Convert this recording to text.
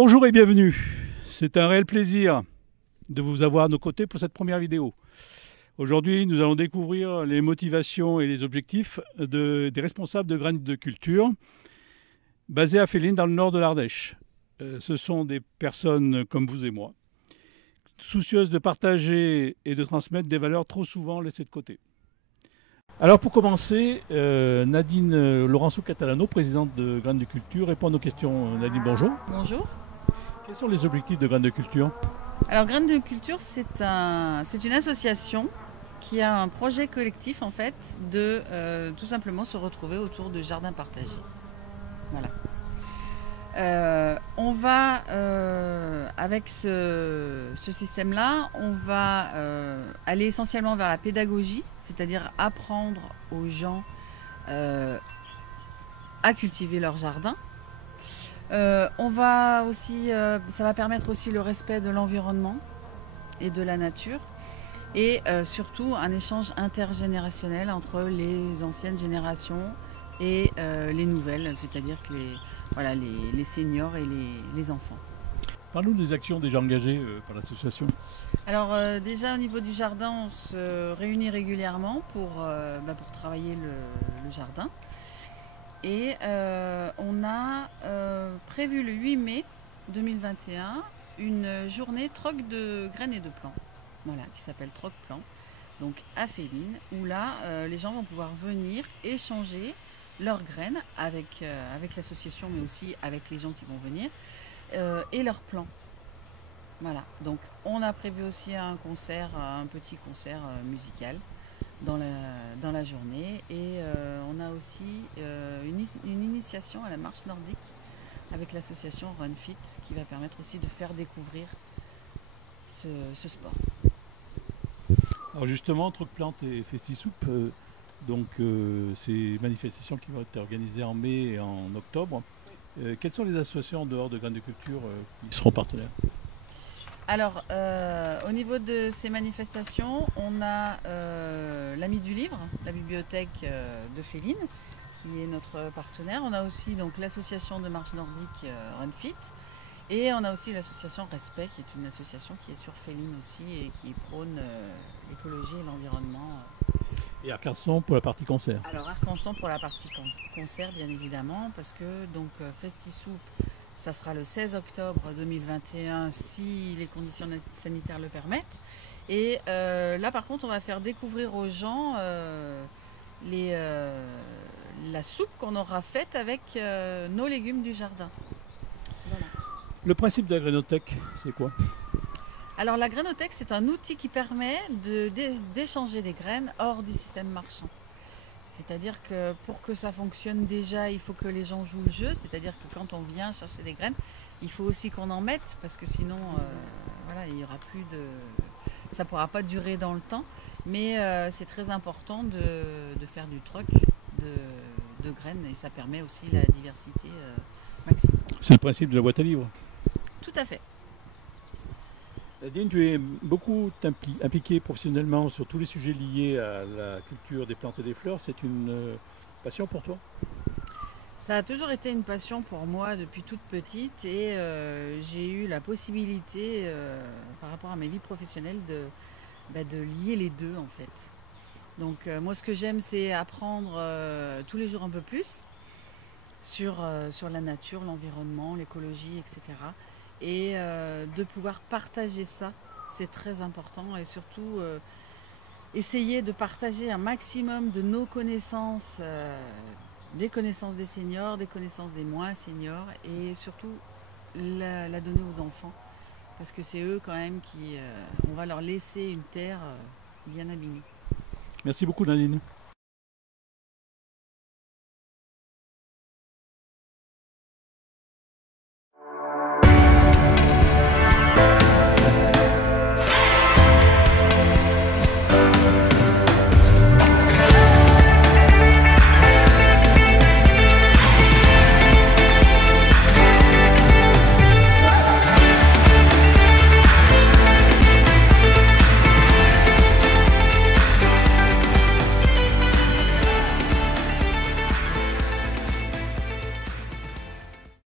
Bonjour et bienvenue. C'est un réel plaisir de vous avoir à nos côtés pour cette première vidéo. Aujourd'hui, nous allons découvrir les motivations et les objectifs des responsables de graines de culture basés à Féline dans le nord de l'Ardèche. Ce sont des personnes comme vous et moi, soucieuses de partager et de transmettre des valeurs trop souvent laissées de côté. Alors pour commencer, Nadine Lorenzo-Catalano, présidente de Graines de Culture, répond à nos questions. Nadine, bonjour. Bonjour. Quels sont les objectifs de Graines de Culture? Alors Graines de Culture, c'est une association qui a un projet collectif en fait de tout simplement se retrouver autour de jardins partagés. Voilà. On va avec ce système-là, on va aller essentiellement vers la pédagogie, c'est-à-dire apprendre aux gens à cultiver leur jardin. On va aussi, ça va permettre aussi le respect de l'environnement et de la nature et surtout un échange intergénérationnel entre les anciennes générations et les nouvelles, c'est-à-dire que les seniors et les enfants. Parle-nous des actions déjà engagées par l'association. Alors déjà au niveau du jardin, on se réunit régulièrement pour travailler le jardin. Et on a prévu le 8 mai 2021 une journée troc de graines et de plants, voilà, qui s'appelle Troc Plan, donc à Féline, où là les gens vont pouvoir venir échanger leurs graines avec l'association, mais aussi avec les gens qui vont venir, et leurs plants. Voilà, donc on a prévu aussi un petit concert musical dans la journée et on a aussi une initiation à la marche nordique avec l'association RunFit qui va permettre aussi de faire découvrir ce sport. Alors justement, Troc Plante et Festisoup, ces manifestations qui vont être organisées en mai et en octobre, quelles sont les associations en dehors de Graines de Culture qui seront partenaires? Alors, au niveau de ces manifestations, on a l'Ami du Livre, la bibliothèque de Féline, qui est notre partenaire. On a aussi l'association de marche nordique RunFit. Et on a aussi l'association Respect, qui est une association qui est sur Féline aussi et qui prône l'écologie et l'environnement. Et Arc-en-Son pour la partie concert. Alors, Arc-en-Son pour la partie concert, bien évidemment, parce que Festisoup, ça sera le 16 octobre 2021 si les conditions sanitaires le permettent. Et là par contre on va faire découvrir aux gens la soupe qu'on aura faite avec nos légumes du jardin. Voilà. Le principe de la grainothèque, c'est quoi? Alors la grainothèque, c'est un outil qui permet d'échanger des graines hors du système marchand. C'est-à-dire que pour que ça fonctionne déjà, il faut que les gens jouent le jeu. C'est-à-dire que quand on vient chercher des graines, il faut aussi qu'on en mette parce que sinon, il y aura plus de... Ça ne pourra pas durer dans le temps. Mais c'est très important de faire du troc de graines et ça permet aussi la diversité maximum. C'est le principe de la boîte à livres. Tout à fait. Nadine, tu es beaucoup impliquée professionnellement sur tous les sujets liés à la culture des plantes et des fleurs. C'est une passion pour toi? Ça a toujours été une passion pour moi depuis toute petite et j'ai eu la possibilité, par rapport à ma vie professionnelle, de lier les deux en fait. Donc moi ce que j'aime c'est apprendre tous les jours un peu plus sur la nature, l'environnement, l'écologie, etc. Et de pouvoir partager ça, c'est très important et surtout essayer de partager un maximum de nos connaissances, des connaissances des seniors, des connaissances des moins seniors et surtout la donner aux enfants parce que c'est eux quand même on va leur laisser une terre bien abîmée. Merci beaucoup Nadine.